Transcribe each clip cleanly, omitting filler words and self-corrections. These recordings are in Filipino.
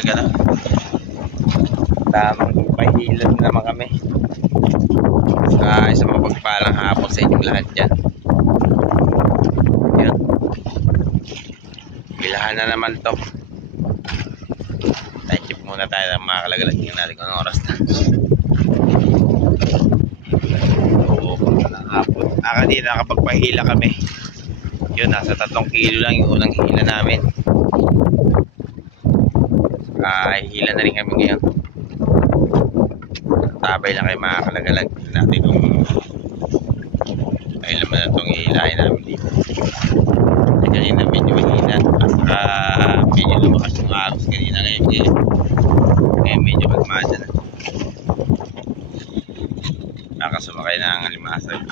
talaga na. Tamang pahilan na naman kami. Sa mapagpalang hapon sa inyong lahat dyan. Yan. Bilahan na naman to. Time check muna tayo ng mga kalagalag. Tingnan natin kung anong oras na. Oo, pagka ng hapon. Kanina nakapagpahila kami. Yun, nasa 3 kilo lang yung unang hila namin. Hila na rin kami ngayon. Tabay lang kayo mga kalagalag. Natin kung ay naman na itong hilahin namin dito. Kanina medyo mahina. Medyo lumakas yung agos kanina ngayon. Ngayon medyo magmada na. Nakasumakay na ang alimasag.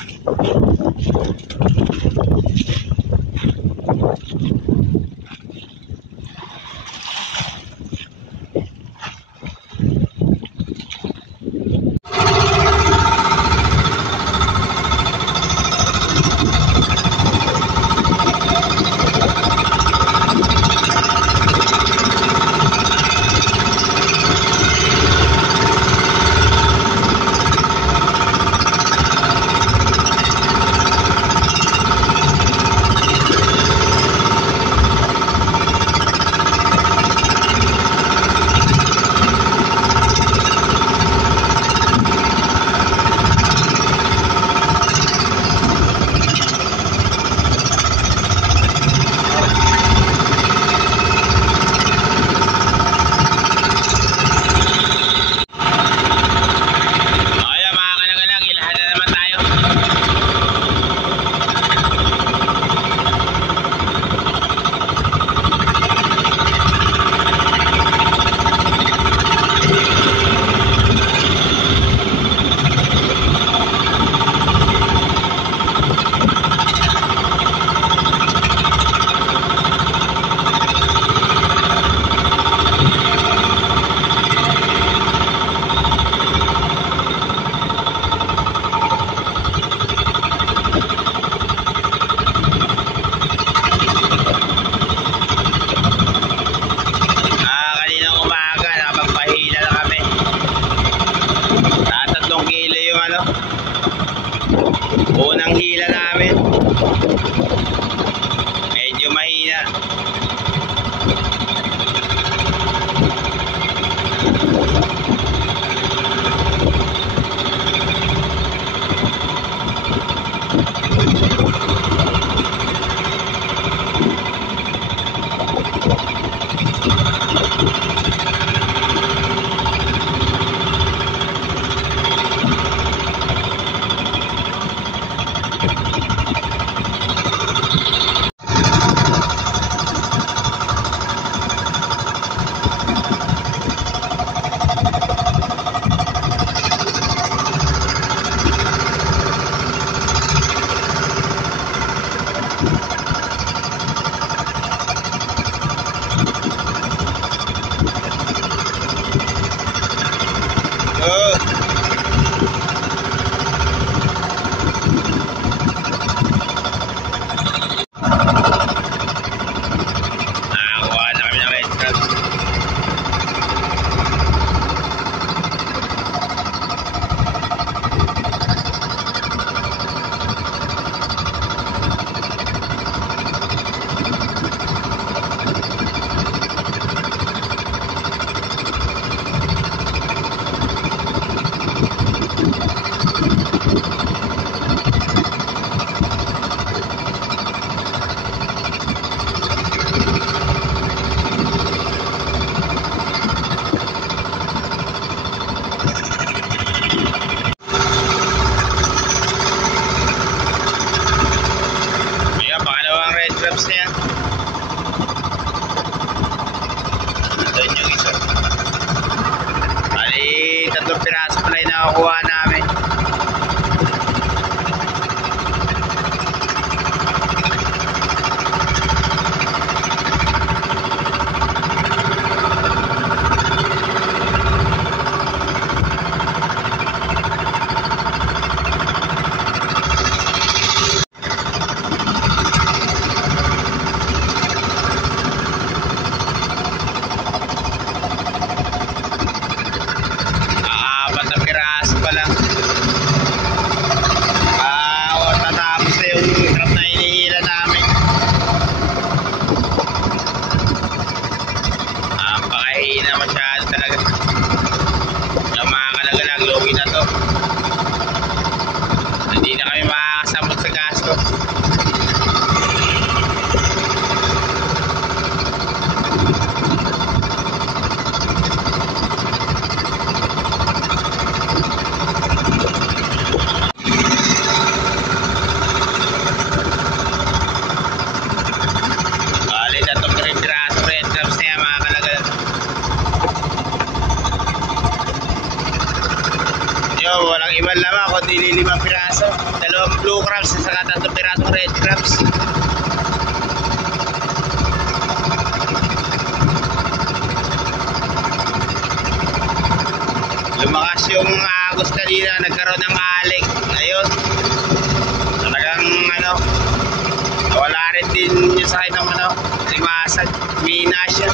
walang ibang laman kundi 5 piraso. 2 blue crabs at saka 3 pirasong red crabs. Lumakas yung agos kanina, nagkaroon ng alik. Ayun. Talagang ano, wala rin din yung sakit ng ano, limasan. Mina siya.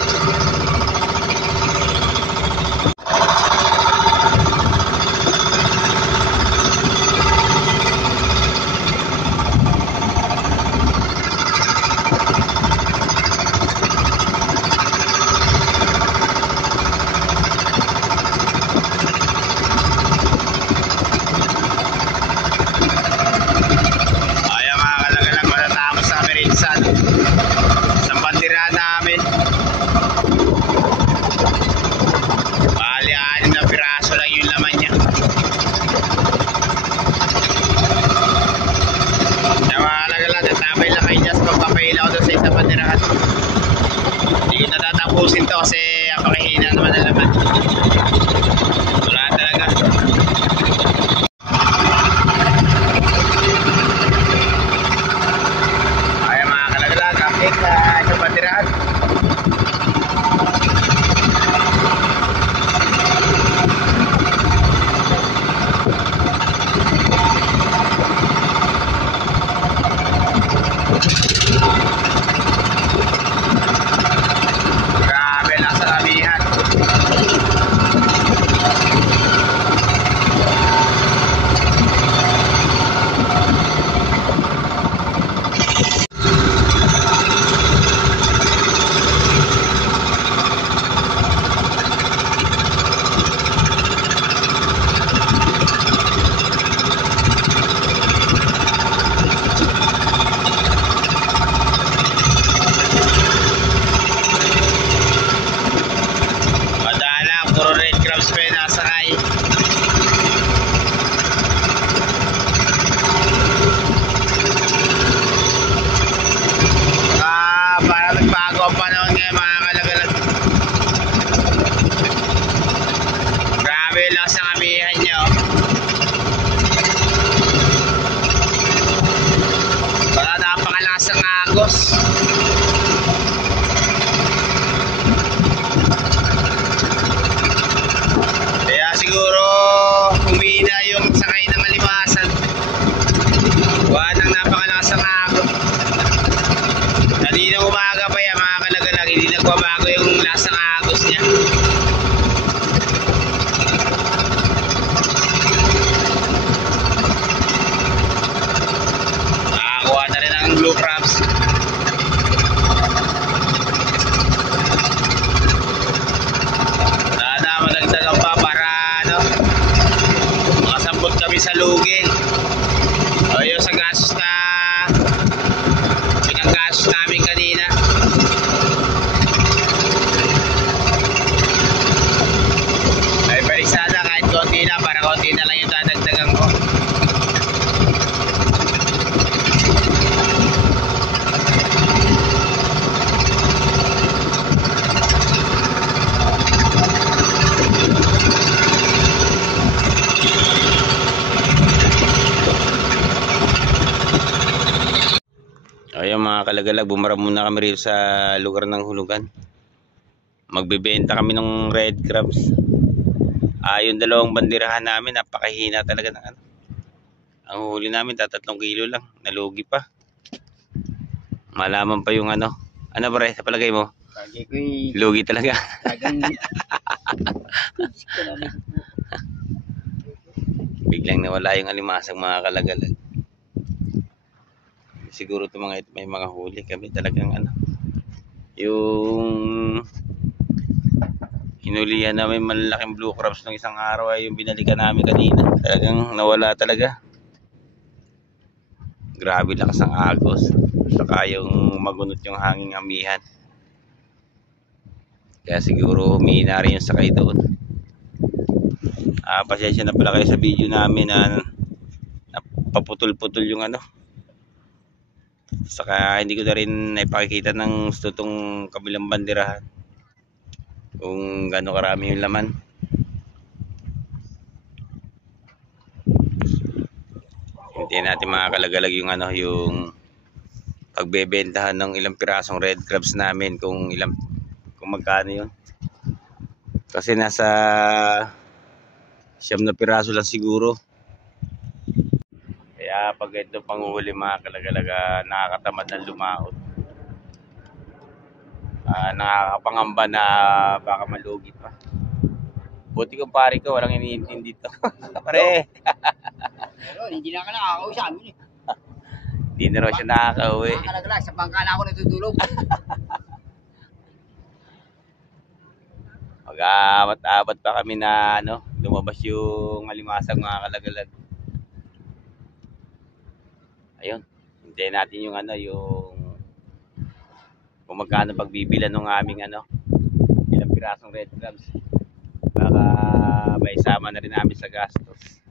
Hindi ko natatapusin to kasi napakahina naman ang laman. Wala talaga. Ay mga kalagalag, update na sa patirahan. Kaya siguro humina yung sakay ng alimasan. Buwan ng napakalakas ng agos. Kaninang umaga pa yan mga kalagalag, hindi nagbabago yung lasang agos niya. Nakakuha na rin ang blue crabs. Sa lugin o yung sa gasos na pinanggasos namin kanina. Ay balik sana kahit konti na, para konti na lang yung dadagdagan ko. Ayun mga kalagalag, bumara muna kami rito sa lugar ng hulugan. Magbebenta kami ng red crabs. Yung 2 bandirahan namin, napakahina talaga ng ano. Ang huli namin, 3 kilo lang. Nalugi pa. Malaman pa yung ano. Ano ba sa palagay mo? Lugi talaga. Biglang nawala yung alimasang mga kalagalag. Siguro ito mga ito may mga huli kami talagang ano. Yung hinulihan namin malalaking blue crabs ng isang araw ay yung binalikan namin kanina. Talagang nawala talaga. Grabe lakas ang agos. Saka yung magunot yung hanging amihan. Kaya siguro humina rin yung sakay doon. Pasensya na pala kayo sa video namin na paputol-putol yung ano. Saka hindi ko na rin naipakikita ng tutong kabilang bandirahan kung gaano karami yung laman. Hintayin natin mga kalagalag yung ano, yung pagbebentahan ng ilang pirasong red crabs namin, kung magkano yun. Kasi nasa 9 na piraso lang siguro. Kaya pag ito panguhuli mga kalagalag, nakakatamad ng lumaot. Nakakapangamba na baka malugi pa. Buti kong pare ko, walang iniintindi dito. Pare! Pero hindi na ka nakakausap amin eh. Hindi na raw siya nakakauwi. Nakakalaglag, sa bangka na ako natutulog. Mag-amat-amat pa kami na ano, lumabas yung alimasag mga kalagalag. Ayun, hintayin natin yung ano, yung kung magkano pagbibilan ng aming ano, ilang pirasong red crabs. Baka may sama na rin namin sa gastos.